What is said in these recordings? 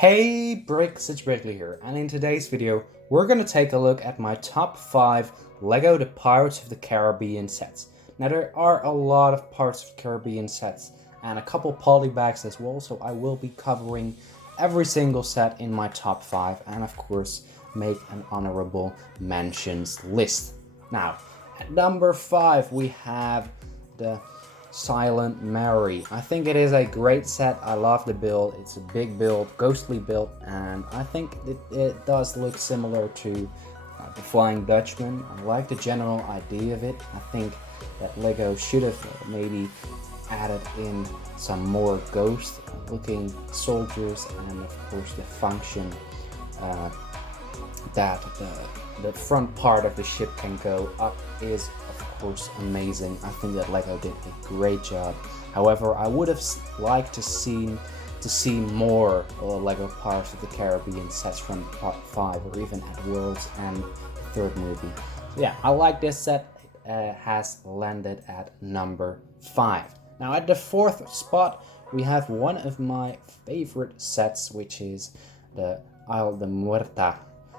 Hey Bricks, it's Brickley here, and in today's video, we're gonna take a look at my top 5 LEGO The Pirates of the Caribbean sets. Now there are a lot of Pirates of the Caribbean sets, and a couple polybags as well, so I will be covering every single set in my top 5, and of course, make an honorable mentions list. Now, at number 5, we have the Silent Mary. I think it is a great set. I love the build. It's a big build, ghostly build, and I think it does look similar to the Flying Dutchman. I like the general idea of it. I think that LEGO should have maybe added in some more ghost looking soldiers, and of course the function that the front part of the ship can go up is of course amazing. I think that LEGO did a great job. However, I would have liked to see more LEGO Pirates of the Caribbean sets from part 5 or even at World's End, the third movie. So yeah, I like this set. It has landed at number 5. Now at the 4th spot we have one of my favorite sets, which is the Isle de Muerta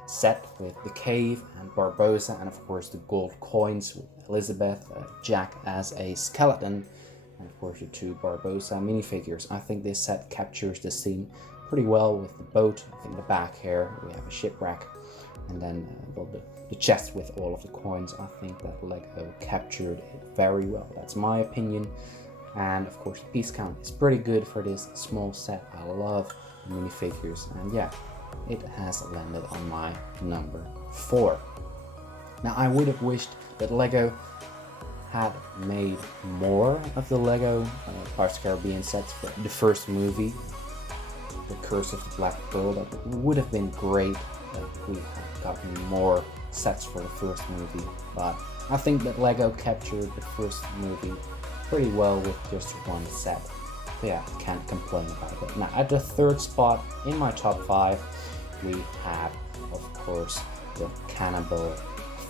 set with the cave and Barbossa, and of course the gold coins with Elizabeth, Jack as a skeleton, and of course the two Barbossa minifigures. I think this set captures the scene pretty well with the boat. In the back here we have a shipwreck, and then the chest with all of the coins. I think that LEGO captured it very well. That's my opinion. And of course the piece count is pretty good for this small set. I love minifigures, and yeah, it has landed on my number 4. Now I would have wished that LEGO had made more of the LEGO Pirates of the Caribbean sets for the first movie, The Curse of the Black Pearl. That would have been great if we had gotten more sets for the first movie, but I think that LEGO captured the first movie pretty well with just one set. So yeah, can't complain about it. Now at the 3rd spot in my top 5 we have of course the Cannibal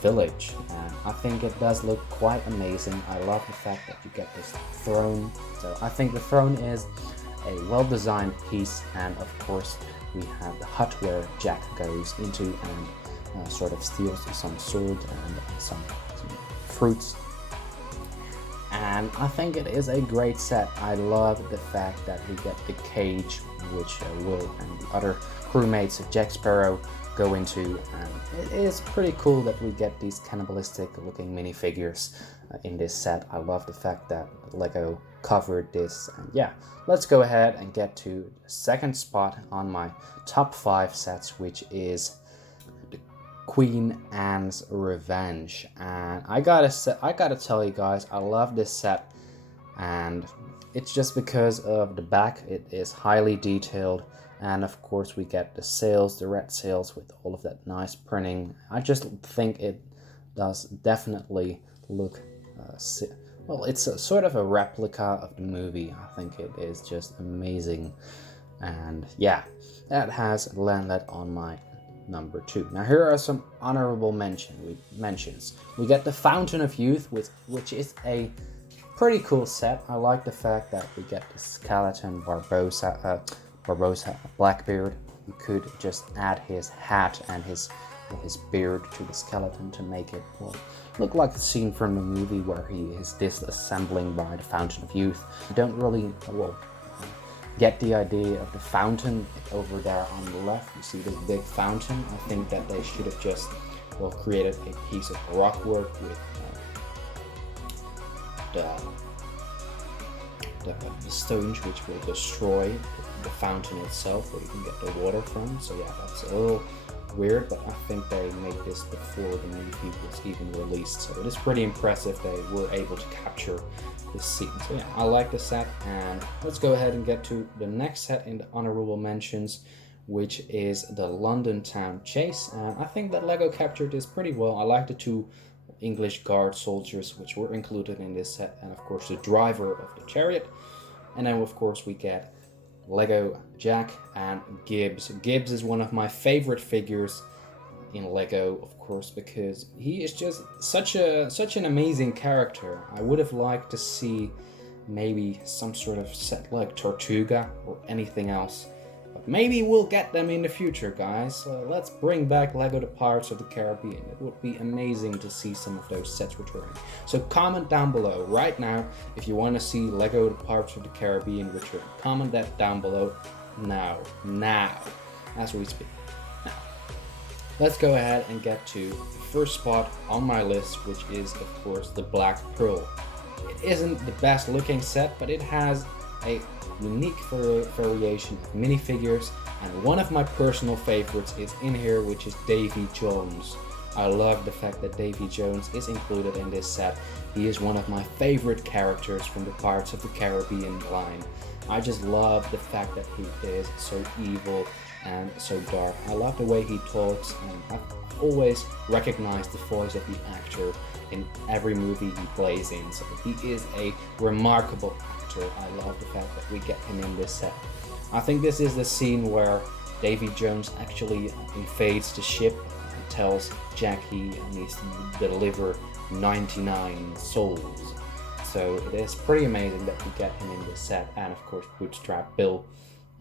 Village, and I think it does look quite amazing. I love the fact that you get this throne. So I think the throne is a well-designed piece, and of course we have the hut where Jack goes into and sort of steals some swords and some fruits. And I think it is a great set. I love the fact that we get the cage, which Will and the other crewmates of Jack Sparrow go into, and it is pretty cool that we get these cannibalistic looking minifigures in this set. I love the fact that LEGO covered this, and yeah, let's go ahead and get to the 2nd spot on my top 5 sets, which is Queen Anne's Revenge. And I gotta tell you guys, I love this set, and it's just because of the back. It is highly detailed, and of course we get the sails, the red sails with all of that nice printing. I just think it does definitely look well, it's a sort of a replica of the movie. I think it is just amazing, and yeah, that has landed on my number 2. Now here are some honorable mentions. We get the Fountain of Youth, which is a pretty cool set. I like the fact that we get the skeleton Barbossa Blackbeard. You could just add his hat and his beard to the skeleton to make it, well, look like the scene from the movie where he is disassembling by the Fountain of Youth. I don't really, well, get the idea of the fountain over there on the left. You see this big fountain. I think that they should have just, well, created a piece of rock work with the stones, which will destroy the fountain itself, where you can get the water from. So yeah, that's a little weird, but I think they made this before the movie was even released, so it is pretty impressive they were able to capture this scene. So yeah, I like the set, and let's go ahead and get to the next set in the honorable mentions, which is the London Town Chase. And I think that LEGO captured this pretty well. I like the two English guard soldiers which were included in this set, and of course the driver of the chariot. And then of course we get LEGO Jack and Gibbs. Gibbs is one of my favorite figures in LEGO, of course, because he is just such an amazing character. I would have liked to see maybe some sort of set like Tortuga or anything else But maybe we'll get them in the future, guys. Let's bring back LEGO The Pirates of the Caribbean. It would be amazing to see some of those sets returning. So comment down below right now if you want to see LEGO The Pirates of the Caribbean return. Comment that down below now, as we speak. Now, let's go ahead and get to the first spot on my list, which is, of course, the Black Pearl. It isn't the best looking set, but it has a unique variation of minifigures, and one of my personal favorites is in here, which is Davy Jones. I love the fact that Davy Jones is included in this set. He is one of my favorite characters from the Pirates of the Caribbean line. I just love the fact that he is so evil and so dark. I love the way he talks, and I've always recognized the voice of the actor in every movie he plays in, so he is a remarkable actor. I love the fact that we get him in this set. I think this is the scene where Davy Jones actually invades the ship and tells Jack he needs to deliver 99 souls. So it is pretty amazing that we get him in this set, and of course Bootstrap Bill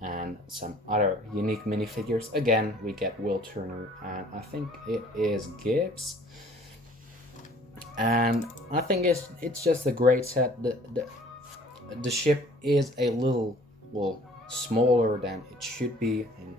and some other unique minifigures. Again, we get Will Turner, and I think it is Gibbs. And I think it's just a great set. The ship is a little, well, smaller than it should be in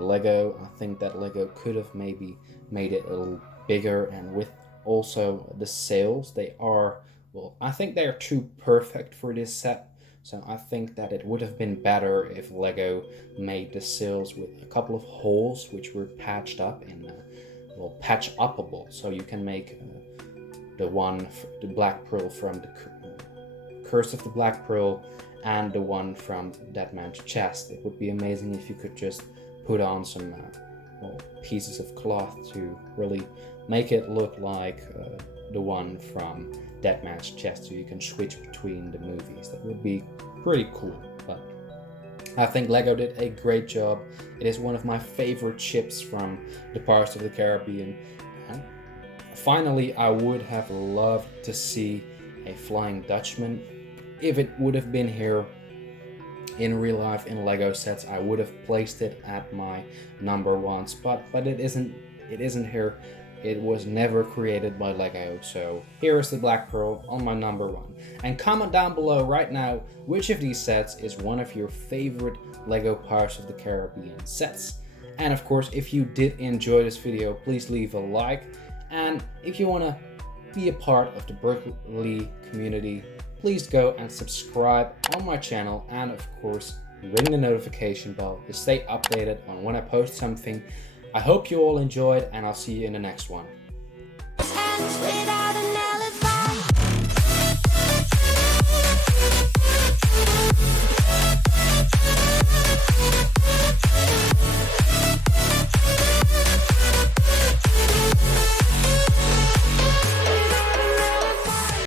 Lego. I think that Lego could have maybe made it a little bigger, and with also the sails, they are, well, I think they are too perfect for this set. So I think that it would have been better if Lego made the sails with a couple of holes which were patched up in patch upable, so you can make the Black Pearl from the Curse of the Black Pearl and the one from Dead Man's Chest. It would be amazing if you could just put on some pieces of cloth to really make it look like the one from Dead Man's Chest, so you can switch between the movies. That would be pretty cool. But I think Lego did a great job. It is one of my favorite ships from the Pirates of the Caribbean. And finally, I would have loved to see a Flying Dutchman. If it would have been here in real life in Lego sets, I would have placed it at my #1 spot, but it isn't here. It was never created by Lego, so here is the Black Pearl on my #1. And comment down below right now which of these sets is one of your favorite Lego Pirates of the Caribbean sets. And of course, if you did enjoy this video, please leave a like. And if you want to be a part of the Berkeley community, please go and subscribe on my channel, and of course ring the notification bell to stay updated on when I post something. I hope you all enjoyed, and I'll see you in the next one.